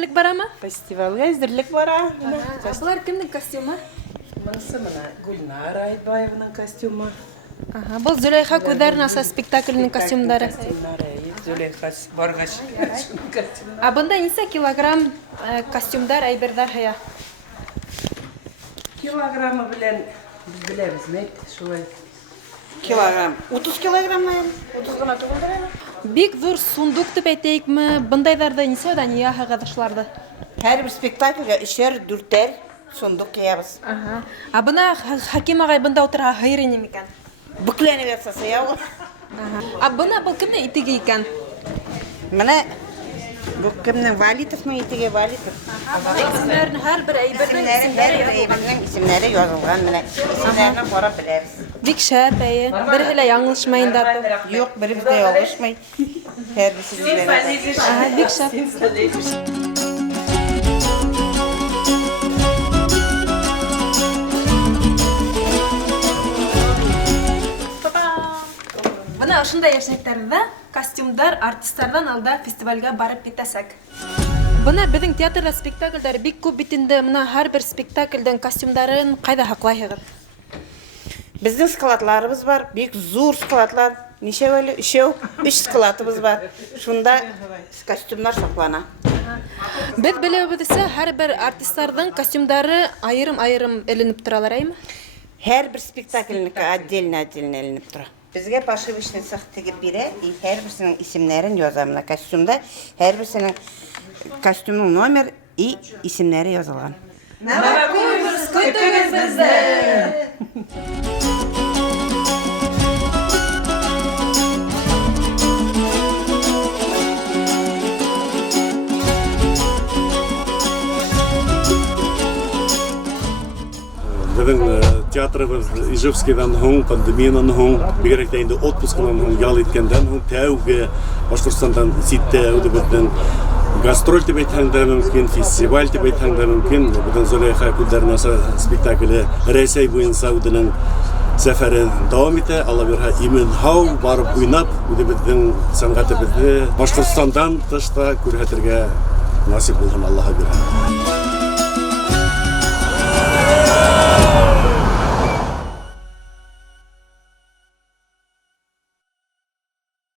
әзірлік бара ма? Фестивальға әзірлік бара. Бұлар кімнің костюмы? Мұнысы мына Гүлнар Айтбаеваның костюмы. Бұл Зулейха Көдерін аса спектаклінің костюмдары. Зулейха Барғаш костюмы. Бұнда несе килограмм костюмдар, әйбердар хая? Килограммы білен, біз білеміз, мәйт, шулай. Килограмм. 30 килограмм мәйін. 30 ғана тұғылдар әйін. Бик зур сундук деп әйтейік ме? Бұндайдарды несе одан ия хағадышларды? Әр бір спектакльға 3-4 сундук киябыз. Бұна Хаким ағай бұнда отырға хайры немекен? Бүкләне берсасы яу. Бұна бұл кімне итіге екен? Міне бұл кімнің Валитовның итіге Валитов. Исімдерін әр бір әйбірдің исімдері жазылған. Міне исімдеріне қора білеміз. Бик шәп әйі, бір хілі яңылшмайындарды. Жоқ, бірімізде яңылшмай. Әр бір сізбен. Бик шәп. Бұна ұшында ешнектерді костюмдар артисттардан алда фестивальға барып бітәсәк. Бұна біздің театрда спектакльдер бик көп бітінді. Мұна әр бір спектакльдің костюмдарын қайда хақлайығыр? Біздің складларымыз бар, бик зур складлар. Неше өлі? 3 складымыз бар. Шында костюмдар сақлана. Біз білеу бідісі, әр бір артисттардың костюмдары айырым-айырым ілініп тұралар әймі? Әр бір спектакльнікі отдельно ілініп тұра. Бізге пашевичный сақ тегіп бере, әр бірсінің исімлерін жазамына костюмда, әр бірсінің костюмның номер и исімлері жазылған. Мәмәкүйміз, күтігіз бізді! Біздің театрыбыз Ижевскийдан хоң, пандемиядан хоң, бігеректейінде отпускынан хоң, ял еткенден хоң, тәуге Башқұртстандан ситті өді біздің гастроль деп айтқанда мүмкін, фестиваль деп айтқанда мүмкін. Бұдан Зулейха Көдерін аса спектаклі Ресей бойынса өдінің сәфәрі давам еті. Алла берға имен хау барып ойнап, өді біздің сәнғаты бізді Башқұртстандан тышта көргәтірге насип болған Аллаға берға.